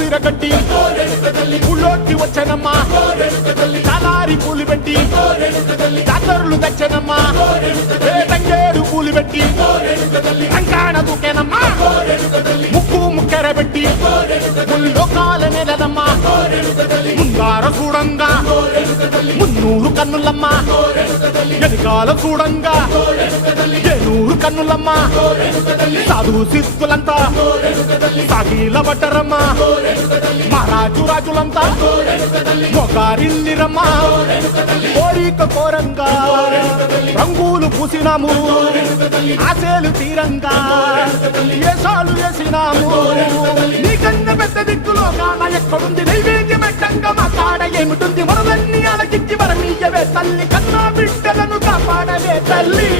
సీర కట్టి ఊళ్ళోకి వచ్చనమ్మా తలారి పూలు పెట్టి జాతరులు తెచ్చనమ్మా తంగేడు పూలు పెట్టి కంకాణ దూకేనమ్మా ముక్కు ముక్కెర పెట్టి ముల్లోకాల నెలనమ్మా ముందార చూడంగా మున్నూరు కన్నులమ్మా వెనకాల చూడంగా ఏనూరు కన్నులమ్మా సాధువు శిస్తులంతా సాగిల పడ్డరమ్మా మహారాజు రాజులంతా మొగారిల్లిరమ్మా కోరిక కోరంగా రంగులు పూసినాము ఆశలు తీరంగా ఏసాలు వేసినాము నీకన్నా పెద్ద దిక్కులో కాన ఎక్కడుంది నైవేద్యం ఎట్టంగా మా కాడ ఏమిటుంది మనలన్నీ అలకిచ్చి వరమీయవే తల్లి కన్నా బిడ్డలను కాపాడవే తల్లి